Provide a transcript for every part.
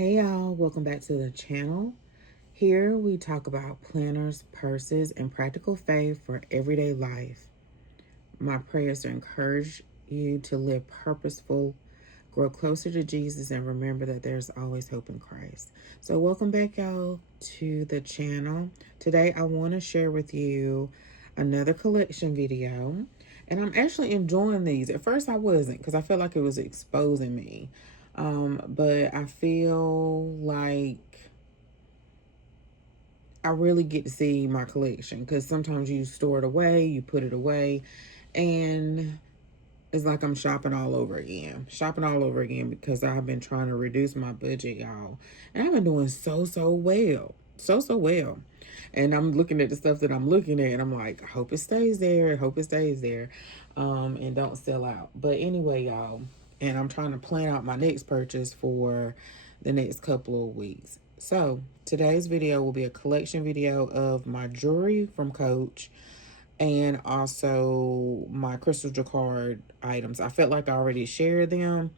Hey y'all, welcome back to the channel. Here we talk about planners, purses, and practical faith for everyday life. My prayers to encourage you to live purposeful, grow closer to Jesus, and remember that there's always hope in Christ. So welcome back y'all to the channel. Today I want to share with you another collection video. And I'm actually enjoying these. At first I wasn't because I felt like it was exposing me. But I feel like I really get to see my collection because sometimes you store it away, you put it away, and it's like I'm shopping all over again. Shopping all over again because I've been trying to reduce my budget, y'all. And I've been doing so well. So well. And I'm looking at the stuff that I'm looking at and I'm like, I hope it stays there. I hope it stays there. And don't sell out. But anyway, y'all. And I'm trying to plan out my next purchase for the next couple of weeks. So today's video will be a collection video of my jewelry from Coach and also my crystal Jacquard items. I felt like I already shared them,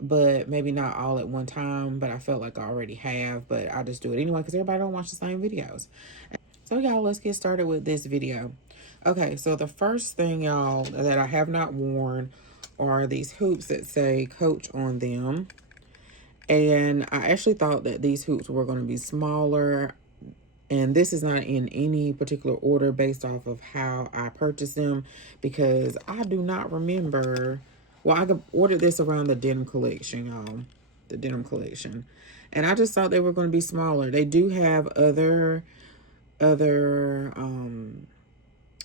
but maybe not all at one time, but I felt like I already have, but I'll just do it anyway because everybody don't watch the same videos. So y'all, let's get started with this video. Okay, so the first thing, y'all, that I have not worn are these hoops that say Coach on them. And I actually thought that these hoops were going to be smaller. And this is not in any particular order based off of how I purchased them because I do not remember. Well, I ordered this around the denim collection, y'all. The denim collection. And I just thought they were going to be smaller. They do have other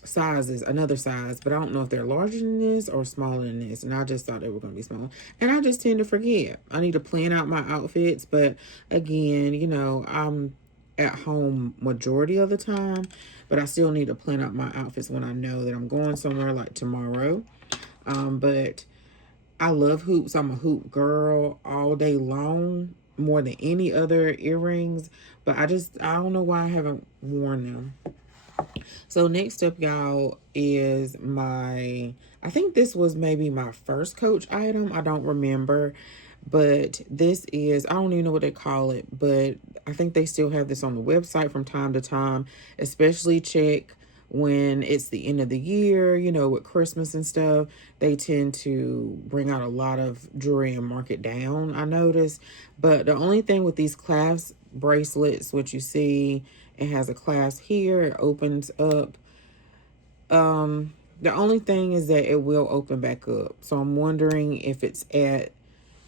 sizes, another size, but I don't know if they're larger than this or smaller than this. And I just thought they were going to be smaller. And I just tend to forget. I need to plan out my outfits. But again, you know, I'm at home majority of the time, but I still need to plan out my outfits when I know that I'm going somewhere like tomorrow. But I love hoops. I'm a hoop girl all day long, more than any other earrings. But I don't know why I haven't worn them. So next up, y'all, is I think this was maybe my first Coach item. I don't remember. But this is, I don't even know what they call it, but I think they still have this on the website from time to time, especially check when it's the end of the year, you know, with Christmas and stuff. They tend to bring out a lot of jewelry and mark it down, I noticed. But the only thing with these clasp bracelets, what you see, it has a clasp here, it opens up. The only thing is that it will open back up. So I'm wondering if it's at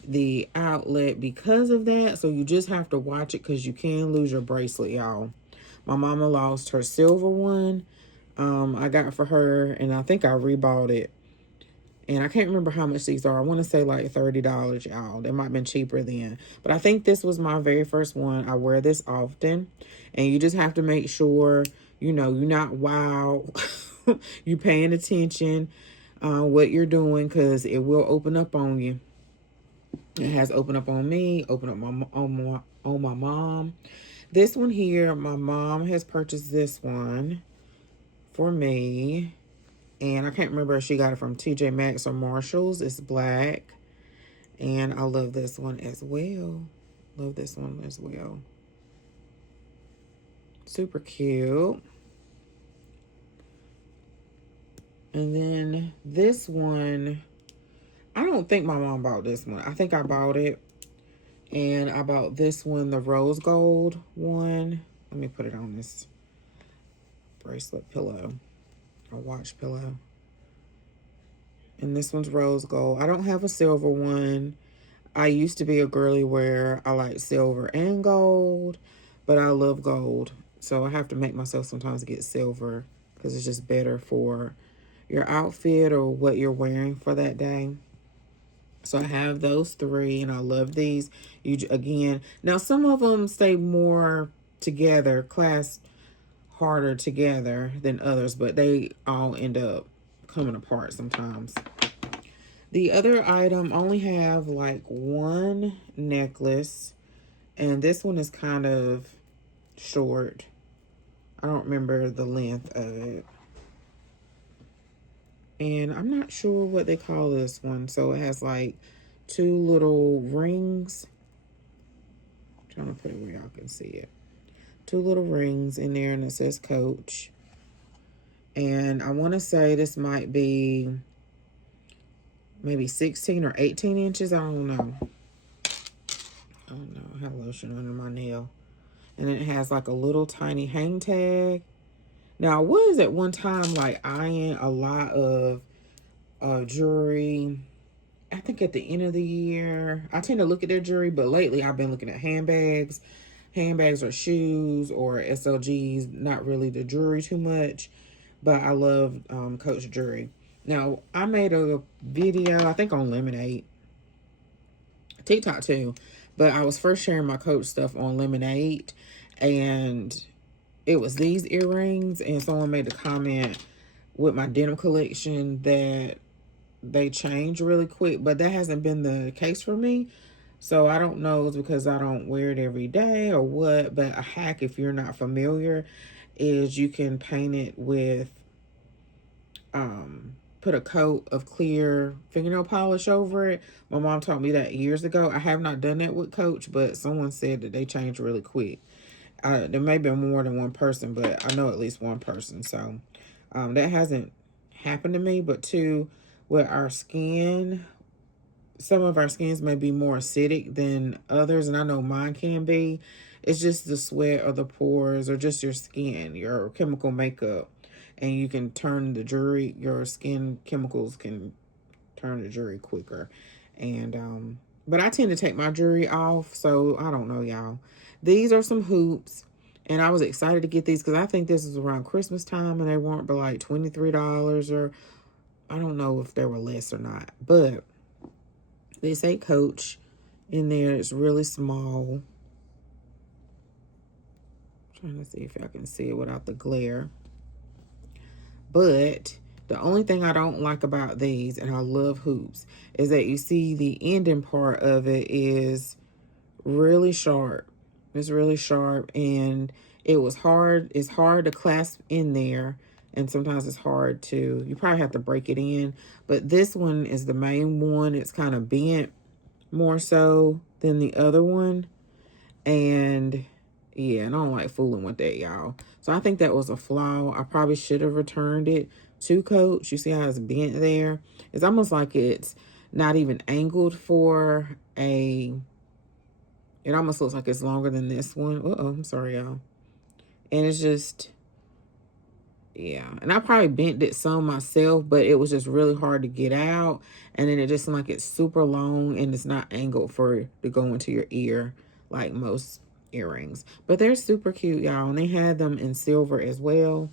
the outlet because of that. So you just have to watch it because you can lose your bracelet, y'all. My mama lost her silver one. I got for her, and I think I rebought it. And I can't remember how much these are. I want to say like $30, y'all. They might have been cheaper then. But I think this was my very first one. I wear this often. And you just have to make sure, you know, you're not wild. You paying attention what you're doing because it will open up on you. It has opened up on me, opened up on my mom. This one here, my mom has purchased this one for me. And I can't remember if she got it from TJ Maxx or Marshalls. It's black. And I love this one as well. Love this one as well. Super cute. And then this one, I don't think my mom bought this one. I think I bought it. And I bought this one, the rose gold one. Let me put it on this bracelet pillow or watch pillow. And this one's rose gold. I don't have a silver one. I used to be a girly where I like silver and gold, but I love gold. So I have to make myself sometimes get silver because it's just better for your outfit or what you're wearing for that day. So I have those three, and I love these. Again, now some of them stay more together, clasped harder together than others, but they all end up coming apart sometimes. The other item only have like one necklace, and this one is kind of short. I don't remember the length of it. And I'm not sure what they call this one. So it has like two little rings. trying to put it where y'all can see it. 2 little rings in there, and it says Coach. And I want to say this might be maybe 16 or 18 inches. I don't know. I have lotion under my nail. And it has like a little tiny hang tag. Now, I was at one time like eyeing a lot of jewelry. I think at the end of the year, I tend to look at their jewelry, but lately I've been looking at handbags or shoes or SLGs, not really the jewelry too much, but I love Coach jewelry. Now, I made a video, I think on Lemonade, TikTok too, but I was first sharing my Coach stuff on Lemonade, and it was these earrings, and someone made a comment with my denim collection that they change really quick, but that hasn't been the case for me. So I don't know, it's because I don't wear it every day or what, but a hack, if you're not familiar, is you can paint it with, put a coat of clear fingernail polish over it. My mom taught me that years ago. I have not done that with Coach, but someone said that they change really quick. There may be more than one person, but I know at least one person. So that hasn't happened to me. But two, with our skin, some of our skins may be more acidic than others, and I know mine can be. It's just the sweat or the pores or just your skin, your chemical makeup. And you can turn the jewelry, your skin chemicals can turn the jewelry quicker. And but I tend to take my jewelry off, so I don't know, y'all. These are some hoops, and I was excited to get these because I think this is around Christmas time, and they weren't but like $23, or I don't know if they were less or not. But they say Coach in there. It's really small. I'm trying to see if I can see it without the glare. But the only thing I don't like about these, and I love hoops, is that you see the ending part of it is really sharp. It's really sharp, and it was hard. It's hard to clasp in there, and sometimes it's hard to, you probably have to break it in. But this one is the main one. It's kind of bent more so than the other one. And yeah, and I don't like fooling with that, y'all. So I think that was a flaw. I probably should have returned it to Coach. You see how it's bent there? It's almost like it's not even angled for a, it almost looks like it's longer than this one. Uh-oh, I'm sorry, y'all. And it's just, yeah. And I probably bent it some myself, but it was just really hard to get out. And then it just seemed like it's super long and it's not angled for to go into your ear like most earrings. But they're super cute, y'all. And they had them in silver as well.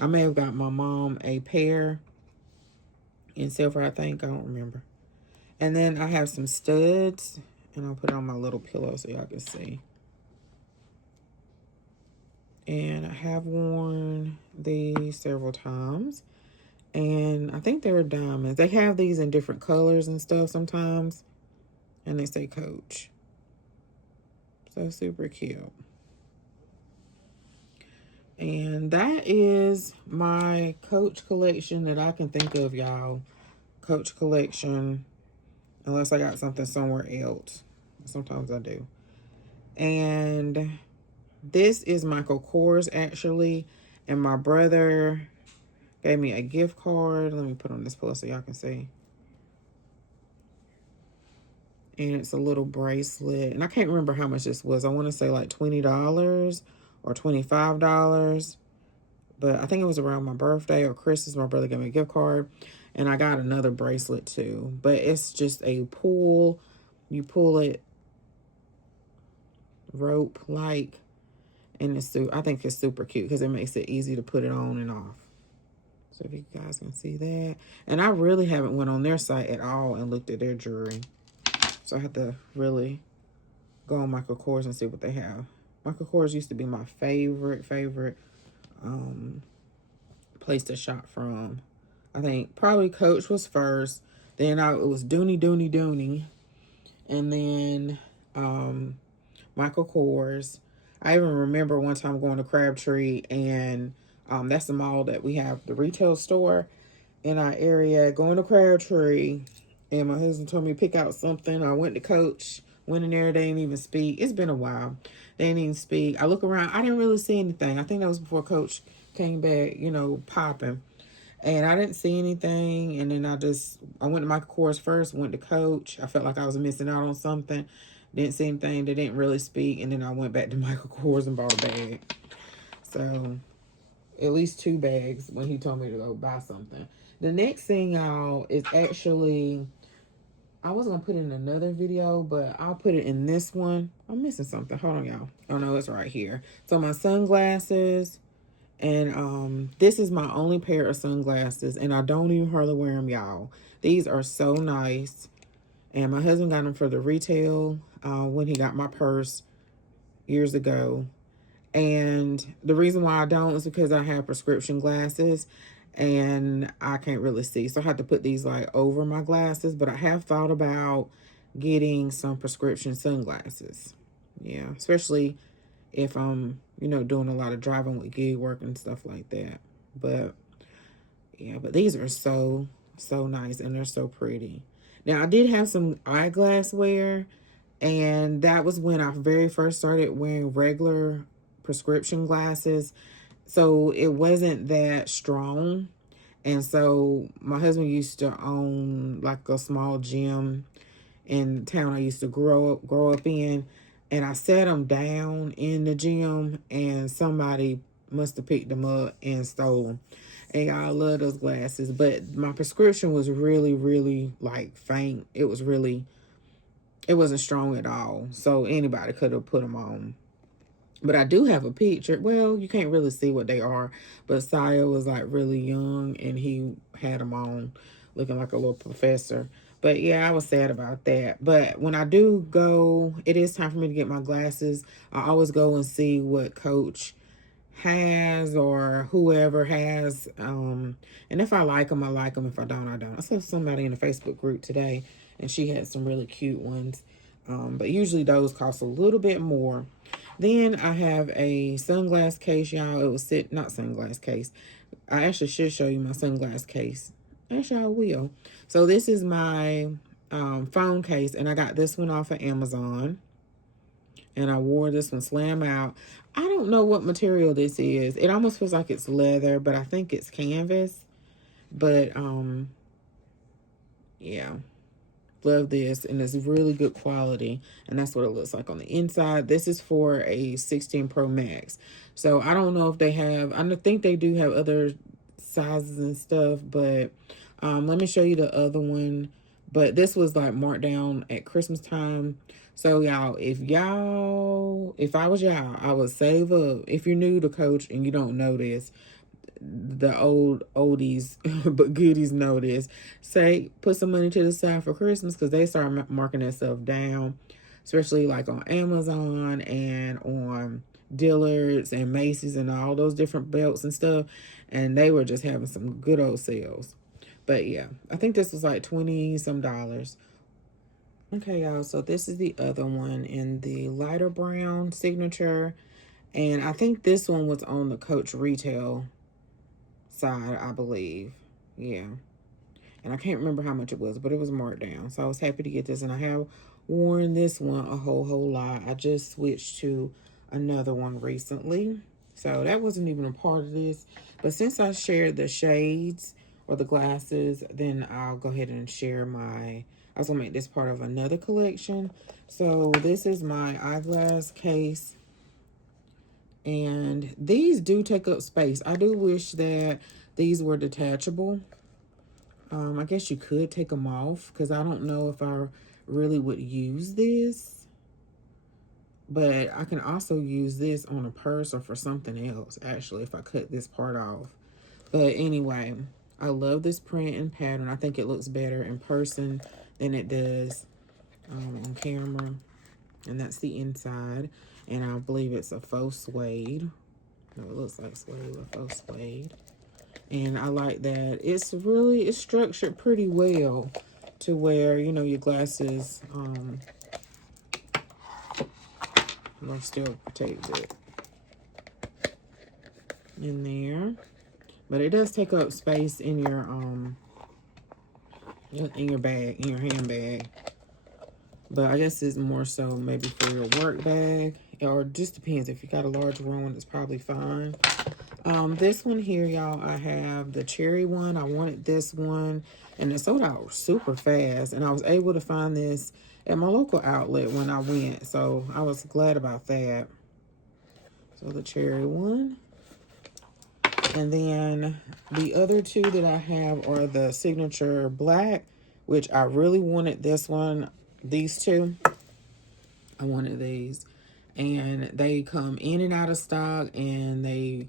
I may have got my mom a pair in silver, I think. I don't remember. And then I have some studs. And I'll put it on my little pillow so y'all can see. And I have worn these several times. And I think they're diamonds. They have these in different colors and stuff sometimes. And they say Coach. So super cute. And that is my Coach collection that I can think of, y'all. Coach collection. Unless I got something somewhere else. Sometimes I do. And this is Michael Kors, actually. And my brother gave me a gift card. Let me put on this pillow so y'all can see. And it's a little bracelet. And I can't remember how much this was. I want to say like $20 or $25. But I think it was around my birthday or Christmas. My brother gave me a gift card. And I got another bracelet too. But it's just a pull. You pull it rope-like. And it's I think it's super cute because it makes it easy to put it on and off. So if you guys can see that. And I really haven't went on their site at all and looked at their jewelry. So I have to really go on Michael Kors and see what they have. Michael Kors used to be my favorite place to shop from. I think probably Coach was first. Then it was Dooney. And then Michael Kors. I even remember one time going to Crabtree, and that's the mall that we have, the retail store in our area. Going to Crabtree, and my husband told me to pick out something. I went to Coach Went in there, they didn't even speak. It's been a while. They didn't even speak. I look around, I didn't really see anything. I think that was before Coach came back, you know, popping. And I didn't see anything. And then I went to Michael Kors first, went to Coach. I felt like I was missing out on something. Didn't see anything. They didn't really speak. And then I went back to Michael Kors and bought a bag. So at least 2 bags when he told me to go buy something. The next thing, y'all, is actually, I was going to put it in another video, but I'll put it in this one. I'm missing something. Hold on, y'all. Oh, no, it's right here. So my sunglasses. And this is my only pair of sunglasses. And I don't even hardly wear them, y'all. These are so nice. And my husband got them for the retail when he got my purse years ago. And the reason why I don't is because I have prescription glasses and I can't really see. So I have to put these like over my glasses. But I have thought about getting some prescription sunglasses. Yeah, especially if I'm, you know, doing a lot of driving with gig work and stuff like that. But yeah, but these are so nice and they're so pretty. Now I did have some eyeglass wear, and that was when I very first started wearing regular prescription glasses. So it wasn't that strong. And so my husband used to own like a small gym in the town I used to grow up in. And I set them down in the gym, and somebody must have picked them up and stole them. And I love those glasses. But my prescription was really, really like faint. It wasn't strong at all. So anybody could have put them on. But I do have a picture. Well, you can't really see what they are. But Saya was like really young and he had them on looking like a little professor. But yeah, I was sad about that. But when I do go, it is time for me to get my glasses. I always go and see what Coach has or whoever has. And if I like them, I like them. If I don't, I don't. I saw somebody in the Facebook group today and she had some really cute ones. But usually those cost a little bit more. Then I have a sunglass case, y'all. It was not sunglass case. I actually should show you my sunglass case. Actually, I will. So this is my phone case, and I got this one off of Amazon. And I wore this one slam out. I don't know what material this is. It almost feels like it's leather, but I think it's canvas. But yeah. Love this, and it's really good quality, and that's what it looks like on the inside. This is for a 16 Pro Max. So I don't know if they have, I think they do have other sizes and stuff, but let me show you the other one. But this was like marked down at Christmas time. So y'all, if I was y'all, I would save up. If you're new to Coach and you don't know this, the oldies but goodies know this. Say, put some money to the side for Christmas, because they start marking that stuff down, especially like on Amazon and on Dillard's and Macy's and all those different belts and stuff. And they were just having some good old sales. But yeah, I think this was like $20 some. Okay, y'all, so this is the other one in the lighter brown signature. And I think this one was on the Coach retail side, I believe. Yeah. And I can't remember how much it was, but it was marked down. So I was happy to get this. And I have worn this one a whole lot. I just switched to another one recently. So that wasn't even a part of this. But since I shared the shades or the glasses, then I'll go ahead and share I was going to make this part of another collection. So this is my eyeglass case. And these do take up space. I do wish that these were detachable. I guess you could take them off, because I don't know if I really would use this. But I can also use this on a purse or for something else, actually, if I cut this part off. But anyway, I love this print and pattern. I think it looks better in person than it does on camera. And that's the inside. And I believe it's a faux suede. No, it looks like suede, but faux suede. And I like that it's structured pretty well to where, you know, your glasses are still protected in there. But it does take up space in your bag, in your handbag. But I guess it's more so maybe for your work bag, or just depends. If you got a large one, it's probably fine. This one here, y'all, I have the cherry one. I wanted this one, and it sold out super fast. And I was able to find this at my local outlet when I went, so I was glad about that. So the cherry one. And then the other two that I have are the signature black, which I really wanted this one. These two, I wanted these. And they come in and out of stock, and they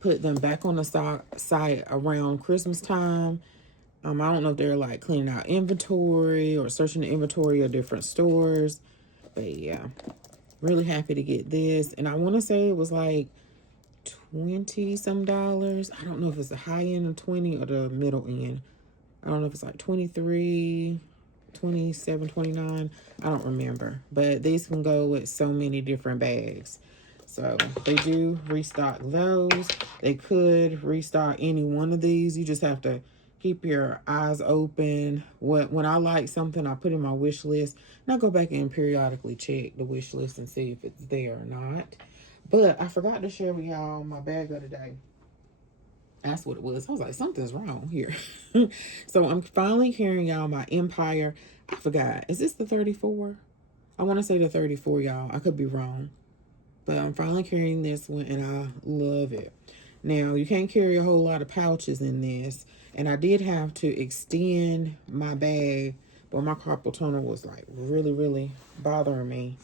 put them back on the stock site around Christmas time. I don't know if they're like cleaning out inventory or searching the inventory of different stores. But yeah, really happy to get this. And I want to say it was like 20 some dollars. I don't know if it's the high end of 20 or the middle end. I don't know if it's like 23, 27, 29. I don't remember. But these can go with so many different bags. So they do restock those. They could restock any one of these. You just have to keep your eyes open. When I like something, I put in my wish list. And I go back and periodically check the wish list and see if it's there or not. But I forgot to share with y'all my bag of the day. That's what it was. I was like, something's wrong here. So I'm finally carrying y'all my Empire. I forgot. Is this the 34? I want to say the 34, y'all. I could be wrong. But I'm finally carrying this one, and I love it. Now, you can't carry a whole lot of pouches in this. And I did have to extend my bag, but my carpal tunnel was like really, really bothering me.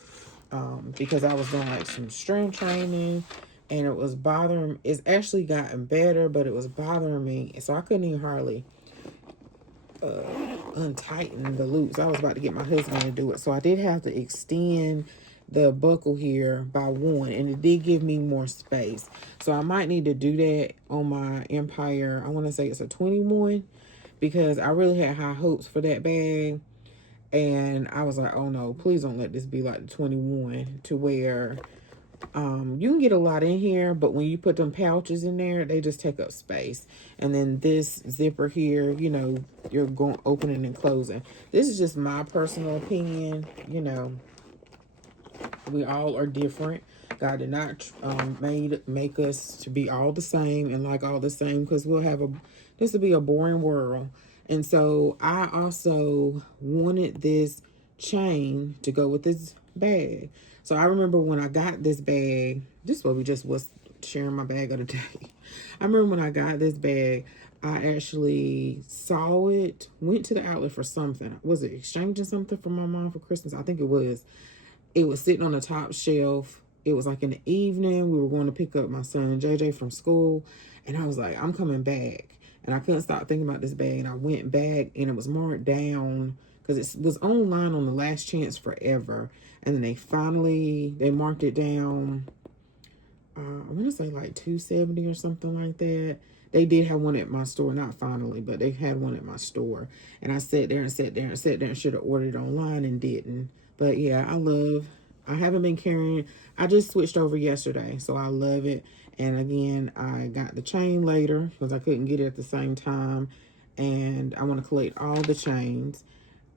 Because I was doing like some strength training, and it was bothering. It's actually gotten better, but it was bothering me, so I couldn't even hardly untighten the loops. I was about to get my husband to do it, so I did have to extend the buckle here by one, and it did give me more space. So I might need to do that on my Empire. I want to say it's a 21, because I really had high hopes for that bag. And I was like, oh no, please don't let this be like the 21, to where you can get a lot in here, but when you put them pouches in there, they just take up space. And then this zipper here, you're going opening and closing. This is just my personal opinion. We all are different. God did not make us to be all the same and like all the same, because this will be a boring world. And so I also wanted this chain to go with this bag. So I remember when I got this bag, this is what we just was sharing my bag of the day. I remember when I got this bag, I actually saw it, went to the outlet for something. Was it exchanging something for my mom for Christmas? I think it was. It was sitting on the top shelf. It was like in the evening. We were going to pick up my son JJ from school. And I was like, I'm coming back. And I couldn't stop thinking about this bag. And I went back, and it was marked down because it was online on the last chance forever. And then they marked it down. I want to say like 270 or something like that. They did have one at my store, not finally, but they had one at my store. And I sat there and sat there and sat there and should have ordered it online and didn't. But yeah, I haven't been carrying. I just switched over yesterday, so I love it. And again, I got the chain later because I couldn't get it at the same time. And I want to collect all the chains.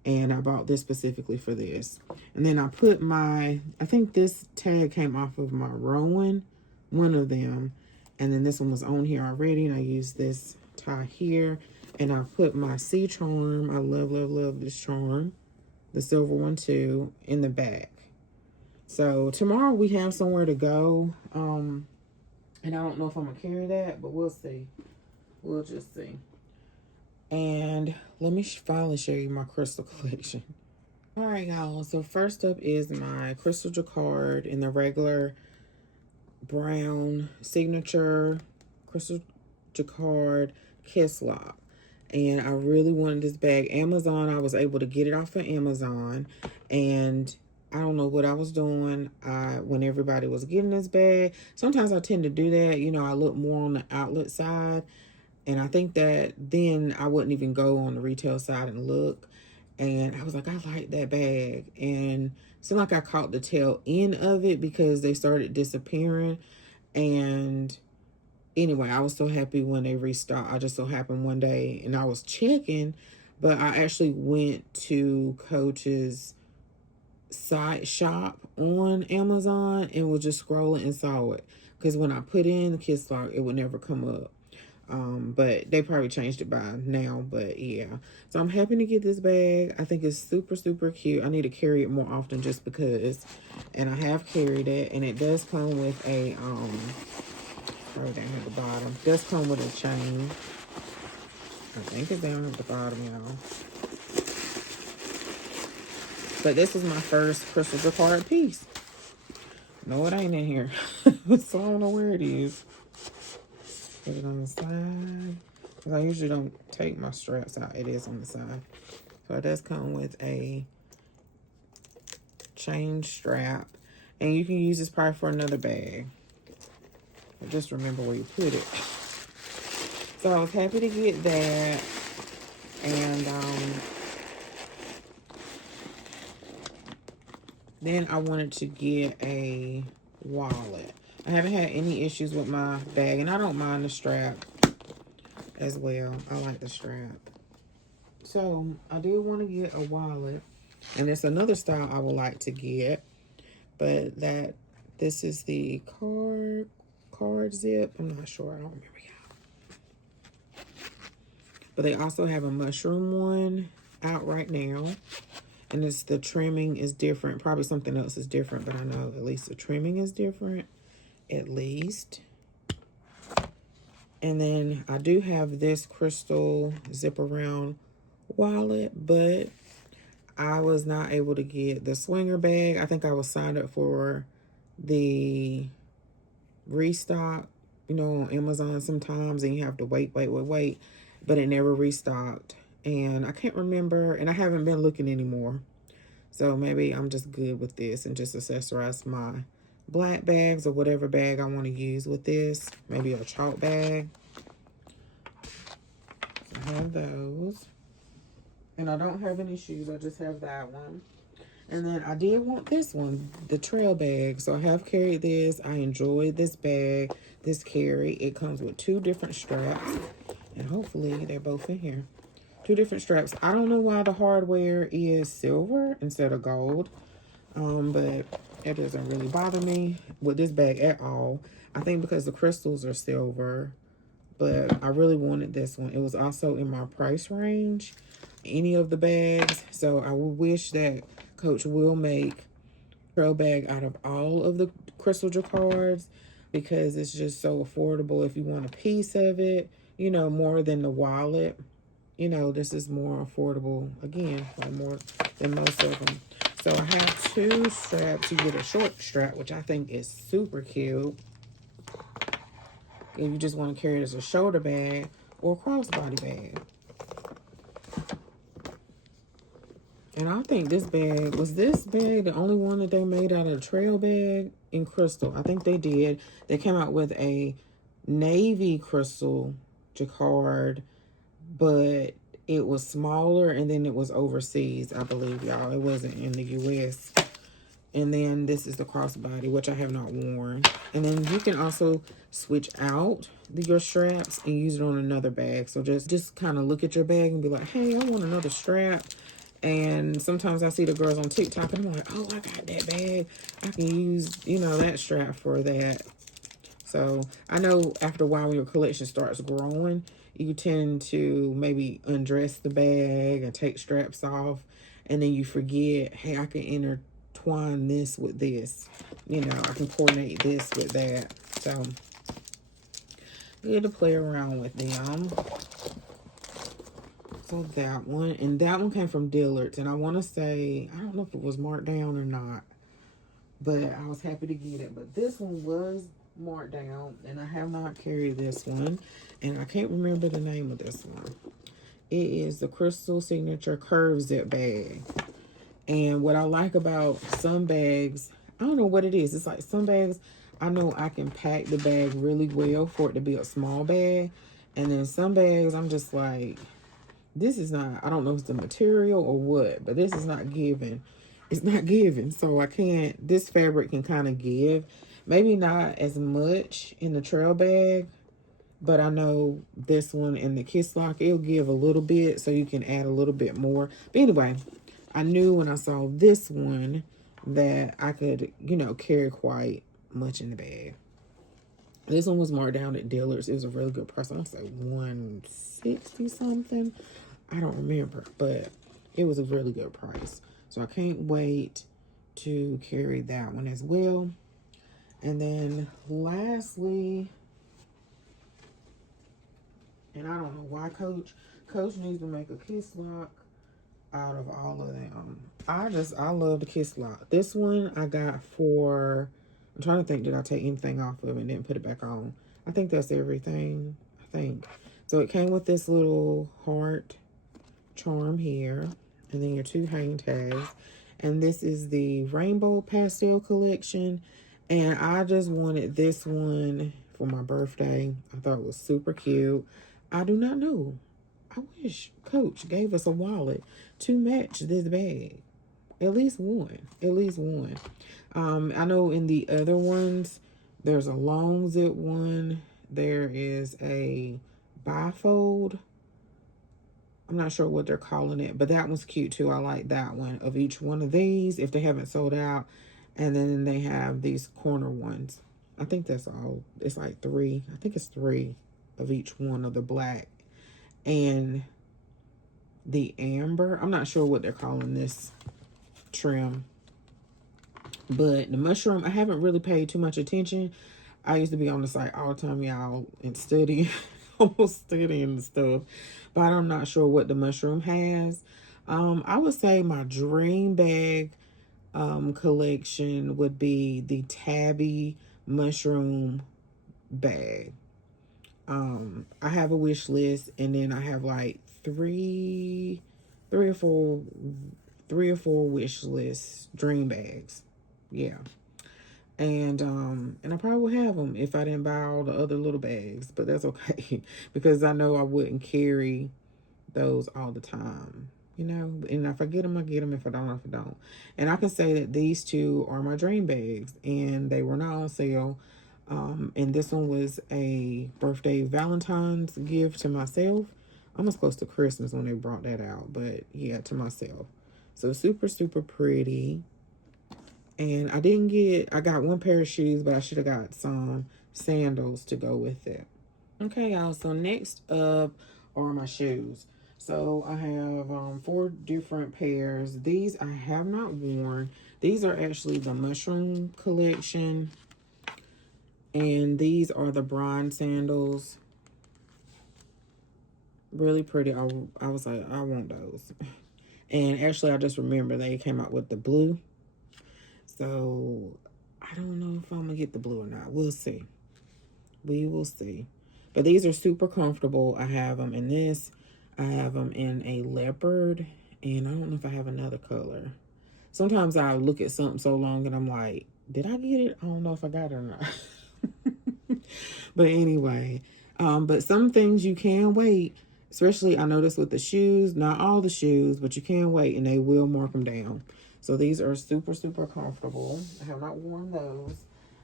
And I bought this specifically for this. And then I put I think this tag came off of my Rowan, one of them. And then this one was on here already. And I used this tie here. And I put my C charm. I love, love, love this charm. The silver one too, in the back. So tomorrow we have somewhere to go. And I don't know if I'm going to carry that, but we'll see. We'll just see. And let me finally show you my crystal collection. All right, y'all. So first up is my crystal Jacquard in the regular brown signature crystal Jacquard kiss lock. And I really wanted this bag. Amazon, I was able to get it off of Amazon. And I don't know what I was doing when everybody was getting this bag. Sometimes I tend to do that. I look more on the outlet side. And I think that then I wouldn't even go on the retail side and look. And I was like, I like that bag. And it seemed like I caught the tail end of it because they started disappearing. And anyway, I was so happy when they restocked. I just so happened one day, and I was checking, but I actually went to Coach's site shop on Amazon and was just scrolling and saw it. Because when I put in the kiss lock, it would never come up. But they probably changed it by now. But yeah, so I'm happy to get this bag. I think it's super, super cute. I need to carry it more often just because. And I have carried it, and it does come with a right down at the bottom. It does come with a chain. I think it's down at the bottom, y'all. But this is my first crystal jacquard piece. No, it ain't in here. So I don't know where it is. Put it on the side. Because I usually don't take my straps out. It is on the side. So it does come with a chain strap. And you can use this probably for another bag. But just remember where you put it. So I was happy to get that. And then I wanted to get a wallet. I haven't had any issues with my bag, and I don't mind the strap as well. I like the strap. So I did want to get a wallet, and it's another style I would like to get, but this is the card zip. I'm not sure. I don't remember y'all. But they also have a mushroom one out right now. And it's the trimming is different. Probably something else is different, but I know at least the trimming is different. At least. And then I do have this crystal zip around wallet, but I was not able to get the swinger bag. I think I was signed up for the restock, you know, on Amazon sometimes, and you have to wait, but it never restocked. And I can't remember, and I haven't been looking anymore. So maybe I'm just good with this and just accessorize my black bags or whatever bag I want to use with this. Maybe a chalk bag. I have those. And I don't have any shoes. I just have that one. And then I did want this one, the trail bag. So I have carried this. I enjoyed this bag, this carry. It comes with 2 different straps. And hopefully they're both in here. 2 different straps. I don't know why the hardware is silver instead of gold. But it doesn't really bother me with this bag at all. I think because the crystals are silver. But I really wanted this one. It was also in my price range. Any of the bags. So I wish that Coach will make a trail bag out of all of the crystal jacquards. Because it's just so affordable if you want a piece of it. You know, more than the wallet. You know, this is more affordable, again, like more than most of them. So I have 2 straps. You get a short strap, which I think is super cute. If you just want to carry it as a shoulder bag or a crossbody bag. And I think this bag, was this bag the only one that they made out of a trail bag in crystal? I think they did. They came out with a navy crystal jacquard, but it was smaller, and then it was overseas, I believe, y'all. It wasn't in the U.S. And then this is the crossbody, which I have not worn. And then you can also switch out your straps and use it on another bag. So just kind of look at your bag and be like, hey, I want another strap. And sometimes I see the girls on TikTok, and I'm like, oh, I got that bag. I can use, you know, that strap for that. So I know after a while when your collection starts growing, you tend to maybe undress the bag and take straps off. And then you forget, hey, I can intertwine this with this. You know, I can coordinate this with that. So good to play around with them. So that one. And that one came from Dillard's. And I want to say, I don't know if it was marked down or not. But I was happy to get it. But this one was marked down, and I have not carried this one, and I can't remember the name of this one. It is the Crystal Signature Curve Zip Bag. And what I like about some bags, I don't know what it is. It's like some bags, I know I can pack the bag really well for it to be a small bag. And then some bags, I'm just like, this is not, I don't know if it's the material or what, but this is not giving. It's not giving. So I can't, this fabric can kind of give. Maybe not as much in the trail bag, but I know this one in the kiss lock, it'll give a little bit, so you can add a little bit more. But anyway, I knew when I saw this one that I could, you know, carry quite much in the bag. This one was marked down at dealers. It was a really good price. I want to say 160 something. I don't remember, but it was a really good price. So I can't wait to carry that one as well. And then lastly, and I don't know why Coach needs to make a kiss lock out of all of them. I love the kiss lock. This one I got for, I'm trying to think, did I take anything off of it and didn't put it back on? I think that's everything, I think. So it came with this little heart charm here, and then your 2 hang tags. And this is the Rainbow Pastel Collection. And I just wanted this one for my birthday. I thought it was super cute. I do not know. I wish Coach gave us a wallet to match this bag. At least one. At least one. I know in the other ones, there's a long zip one. There is a bifold. I'm not sure what they're calling it, but that one's cute too. I like that one of each one of these if they haven't sold out. And then they have these corner ones. I think that's all. It's like 3. I think it's 3 of each one of the black and the amber. I'm not sure what they're calling this trim. But the mushroom, I haven't really paid too much attention. I used to be on the site all the time, y'all, and study, almost studying the stuff. But I'm not sure what the mushroom has. I would say my dream bag collection would be the Tabby mushroom bag. I have a wish list, and then I have like three or four wish list dream bags. Yeah. And I probably would have them if I didn't buy all the other little bags, but that's okay because I know I wouldn't carry those all the time, you know. And if I get them, I get them. If I don't, I don't. And I can say that these 2 are my dream bags, and they were not on sale. And this one was a birthday Valentine's gift to myself. Almost close to Christmas when they brought that out, but yeah, to myself. So super, super pretty. And I got 1 pair of shoes, but I should have got some sandals to go with it. Okay, y'all, so next up are my shoes. So I have 4 different pairs. These I have not worn. These are actually the mushroom collection. And these are the bronze sandals. Really pretty. I was like, I want those. And actually, I just remember they came out with the blue. So I don't know if I'm going to get the blue or not. We'll see. We will see. But these are super comfortable. I have them in this. I have them in a leopard. And I don't know if I have another color. Sometimes I look at something so long and I'm like, did I get it? I don't know if I got it or not. But anyway, but some things you can wait. Especially, I noticed with the shoes, not all the shoes, but you can wait and they will mark them down. So these are super, super comfortable. I have not worn those.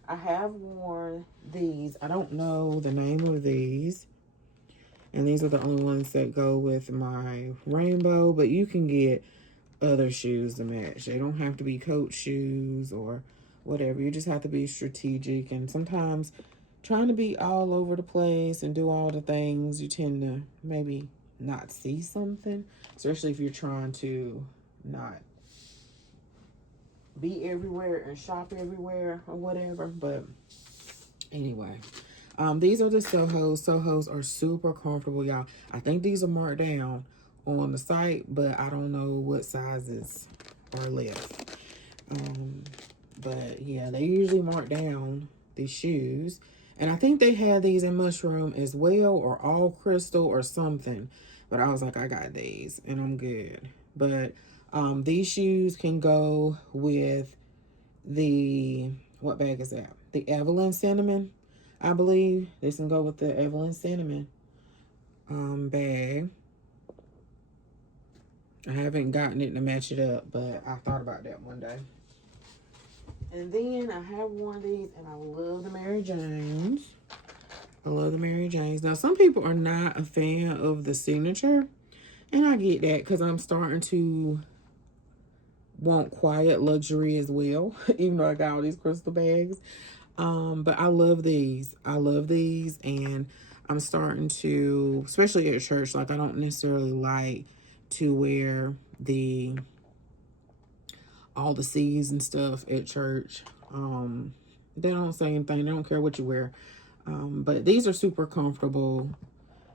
I have worn these. I don't know the name of these. And these are the only ones that go with my rainbow. But you can get other shoes to match. They don't have to be Coach shoes or whatever. You just have to be strategic. And sometimes trying to be all over the place and do all the things, you tend to maybe not see something. Especially if you're trying to not be everywhere and shop everywhere or whatever. But anyway, these are the Sohos. Sohos are super comfortable, y'all. I think these are marked down on the site, but I don't know what sizes are left. But yeah, they usually mark down these shoes. And I think they had these in mushroom as well, or all crystal or something. But I was like, I got these and I'm good. But these shoes can go with the, what bag is that? The Evelyn Cinnamon, I believe. This can go with the Evelyn Cinnamon bag. I haven't gotten it to match it up, but I thought about that one day. And then I have worn these, and I love the Mary Janes. I love the Mary Janes. Now, some people are not a fan of the signature, and I get that because I'm starting to want quiet luxury as well, even though I got all these crystal bags. But I love these. I love these, and I'm starting to, especially at church, like I don't necessarily like to wear all the C's and stuff at church. They don't say anything. They don't care what you wear. But these are super comfortable,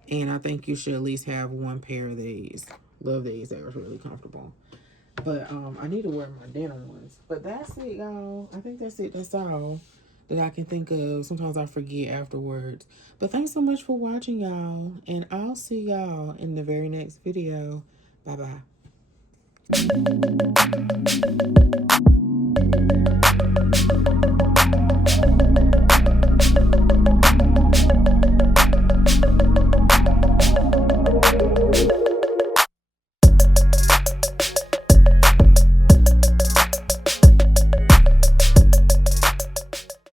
and I think you should at least have one pair of these. Love these. They were really comfortable. But I need to wear my denim ones. But that's it, y'all. I think that's it. That's all that I can think of. Sometimes I forget afterwards. But thanks so much for watching, y'all. And I'll see y'all in the very next video. Bye-bye.